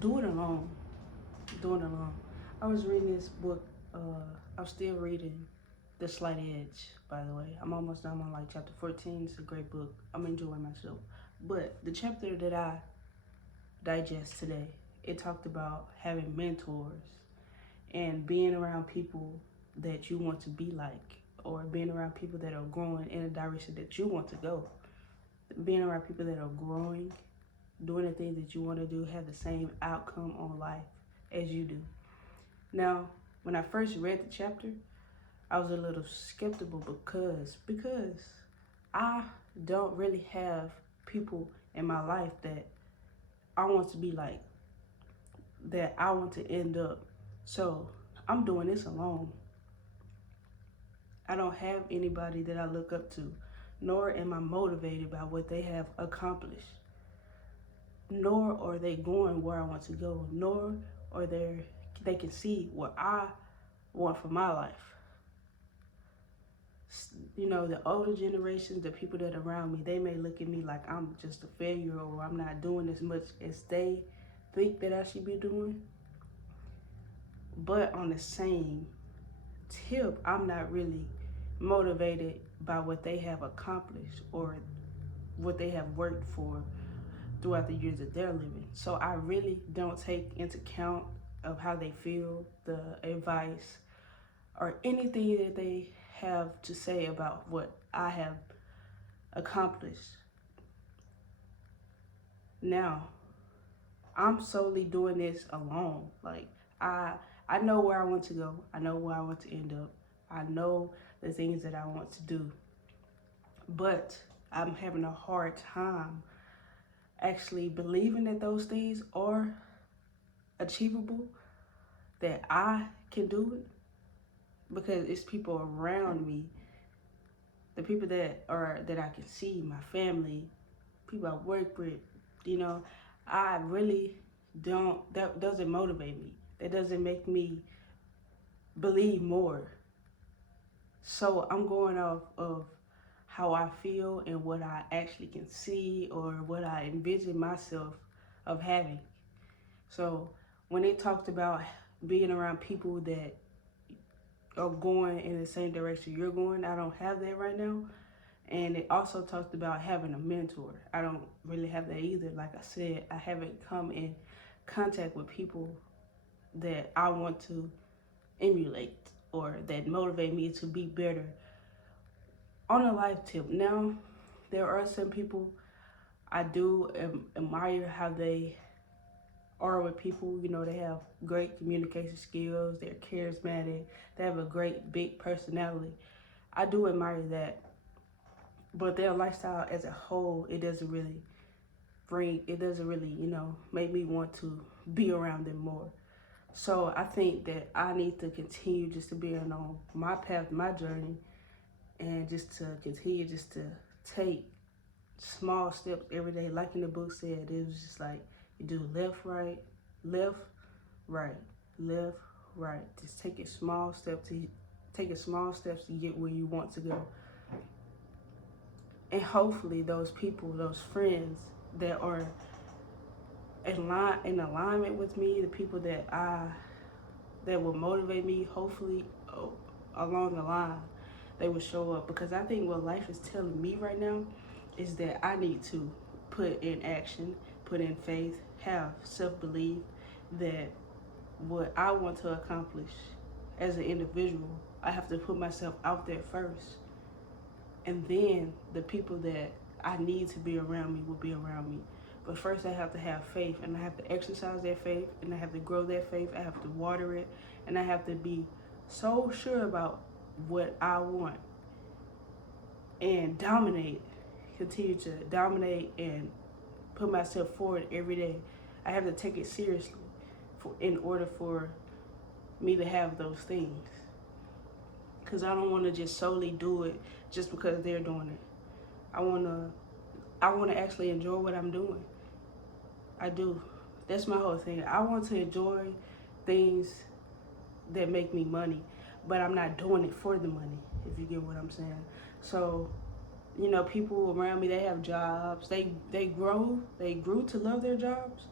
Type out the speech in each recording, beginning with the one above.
Do it alone. Do it alone. I was reading this book. I'm still reading The Slight Edge, by the way. I'm almost done on like chapter 14. It's a great book. I'm enjoying myself. But the chapter that I digest today, it talked about having mentors and being around people that you want to be like, or being around people that are growing in a direction that you want to go. Being around people that are growing, doing the things that you want to do, have the same outcome on life as you do. Now, when I first read the chapter, I was a little skeptical because I don't really have people in my life that I want to be like, that I want to end up. So I'm doing this alone. I don't have anybody that I look up to, nor am I motivated by what they have accomplished, nor are they going where I want to go, nor are they can see what I want for my life. You know, the older generations, the people that are around me, they may look at me like I'm just a failure or I'm not doing as much as they think that I should be doing. But on the same tip, I'm not really motivated by what they have accomplished or what they have worked for throughout the years that they're living. So I really don't take into account of how they feel, the advice, or anything that they have to say about what I have accomplished. Now, I'm solely doing this alone. Like I I know where I want to go. I know where I want to end up. I know the things that I want to do. But I'm having a hard time actually believing that those things are achievable, that I can do it, because it's people around me, the people that I can see, my family, people I work with, you know, I really don't, that doesn't motivate me. That doesn't make me believe more. So I'm going off of how I feel and what I actually can see or what I envision myself of having. So when they talked about being around people that are going in the same direction you're going, I don't have that right now. And it also talked about having a mentor. I don't really have that either. Like I said, I haven't come in contact with people that I want to emulate or that motivate me to be better. On a life tip, now there are some people I do admire how they are with people. You know, they have great communication skills, they're charismatic, they have a great big personality. I do admire that, but their lifestyle as a whole, it doesn't really, make me want to be around them more. So I think that I need to continue just to be on my path, my journey, and just to continue just to take small steps every day. Like in the book said, it was just like you do left, right, left, right. Just taking small steps to get where you want to go. And hopefully those people, those friends that are in alignment with me, the people that will motivate me, hopefully along the line, they will show up. Because I think what life is telling me right now is that I need to put in action, put in faith, have self-belief that what I want to accomplish as an individual, I have to put myself out there first. And then the people that I need to be around me will be around me. But first, I have to have faith, and I have to exercise that faith, and I have to grow that faith. I have to water it, and I have to be so sure about what I want and continue to dominate and put myself forward every day. I have to take it seriously in order for me to have those things. Because I don't want to just solely do it just because they're doing it. I want to actually enjoy what I'm doing. I do. That's my whole thing. I want to enjoy things that make me money, but I'm not doing it for the money, if you get what I'm saying. So, people around me, they have jobs. They grew to love their jobs,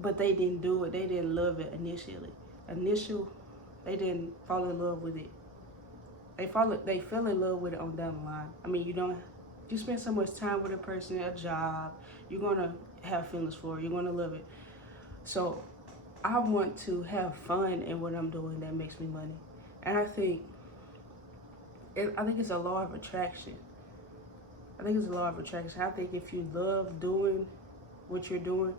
but they didn't do it. They didn't love it initially. They didn't fall in love with it. They fell in love with it on down the line. I mean, you spend so much time with a person, a job, you're gonna have feelings for it. You're gonna love it. So I want to have fun in what I'm doing that makes me money, and I think it's a law of attraction. I think it's a law of attraction. I think if you love doing what you're doing,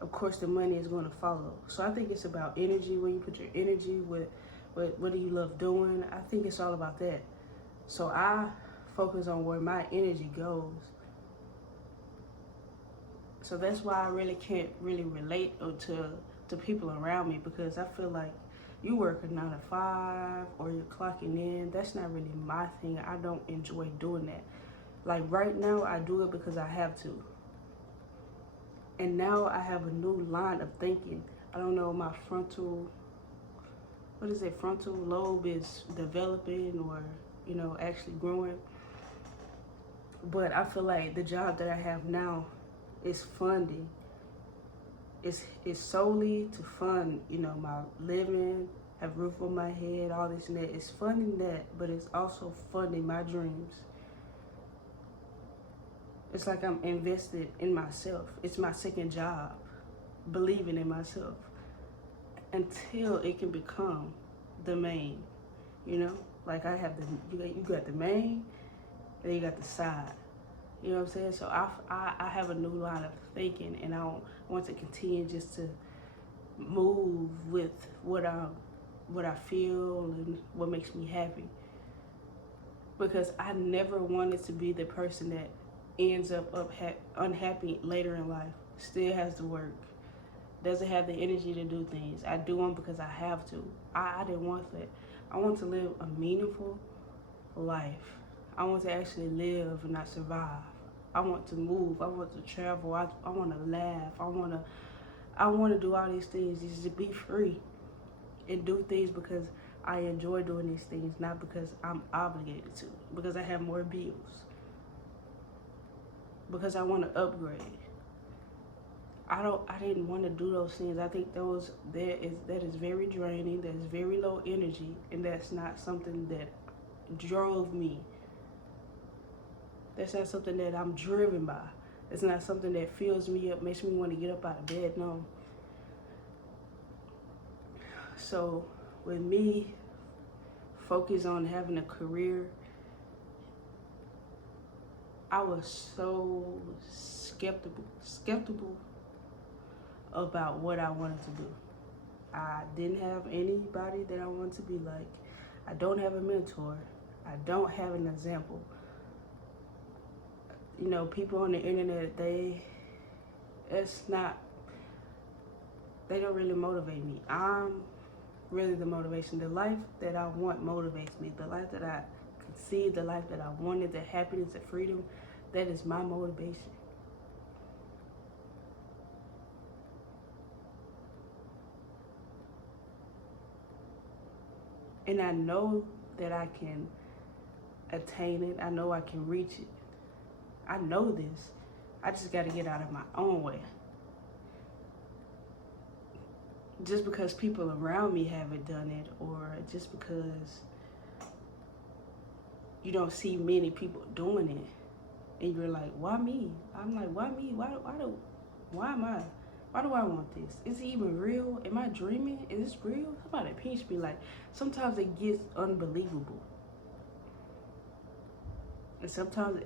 of course the money is going to follow. So I think it's about energy. When you put your energy with what do you love doing, I think it's all about that. So I focus on where my energy goes. So that's why I really can't really relate to people around me, because I feel like you work a 9 to 5 or you're clocking in. That's not really my thing. I don't enjoy doing that. Like right now, I do it because I have to. And now I have a new line of thinking. I don't know, my frontal lobe is developing or, actually growing. But I feel like the job that I have now is funding. It's solely to fund, my living, have a roof on my head, all this and that. It's funding that, but it's also funding my dreams. It's like I'm invested in myself. It's my second job, believing in myself, until it can become the main, Like I have you got the main, and then you got the side. You know what I'm saying? So I have a new line of thinking, and I want to continue just to move with what I feel and what makes me happy. Because I never wanted to be the person that ends up unhappy later in life. Still has to work. Doesn't have the energy to do things. I do them because I have to. I didn't want that. I want to live a meaningful life. I want to actually live and not survive. I want to move. I want to travel. I want to laugh. I want to do all these things just to be free and do things because I enjoy doing these things, not because I'm obligated to. Because I have more bills. Because I want to upgrade. I didn't want to do those things. I think that is very draining. That is very low energy, and that's not something that drove me. That's not something that I'm driven by. It's not something that fills me up, makes me want to get up out of bed. No. So with me focus on having a career, I was so skeptical about what I wanted to do. I didn't have anybody that I wanted to be like. I don't have a mentor. I don't have an example. People on the internet, they don't really motivate me. I'm really the motivation. The life that I want motivates me. The life that I could see, the life that I wanted, the happiness, the freedom, that is my motivation. And I know that I can attain it. I know I can reach it. I know this. I just got to get out of my own way. Just because people around me haven't done it, or just because you don't see many people doing it, and you're like, why me? I'm like, why me? Why am I? Why do I want this? Is it even real? Am I dreaming? Is this real? Somebody pinch me. Like, sometimes it gets unbelievable. And sometimes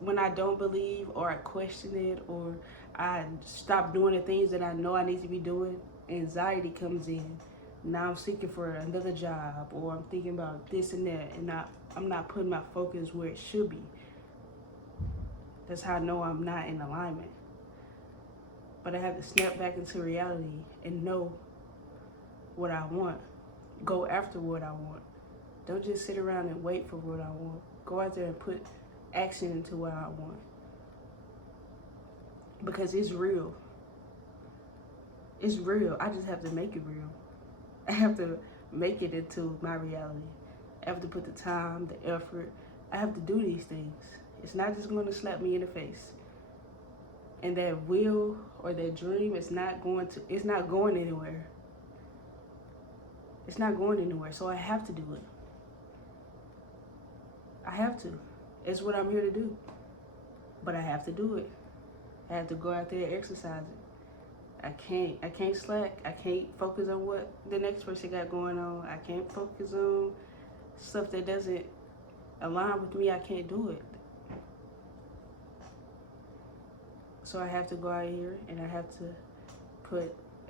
when I don't believe, or I question it, or I stop doing the things that I know I need to be doing, anxiety comes in. Now I'm seeking for another job, or I'm thinking about this and that, and I'm not putting my focus where it should be. That's how I know I'm not in alignment. But I have to snap back into reality and know what I want. Go after what I want. Don't just sit around and wait for what I want. Go out there and put action into what I want. Because it's real. It's real. I just have to make it real. I have to make it into my reality. I have to put the time, the effort. I have to do these things. It's not just going to slap me in the face. And that will or that dream is not going anywhere. It's not going anywhere. So I have to do it. I have to. It's what I'm here to do. But I have to do it. I have to go out there and exercise it. I can't slack. I can't focus on what the next person got going on. I can't focus on stuff that doesn't align with me. I can't do it. So I have to go out here and I have to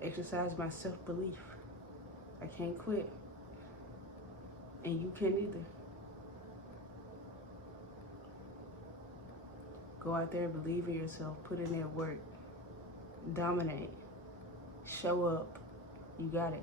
exercise my self-belief. I can't quit. And you can't either. Go out there, believe in yourself, put in that work, dominate, show up. You got it.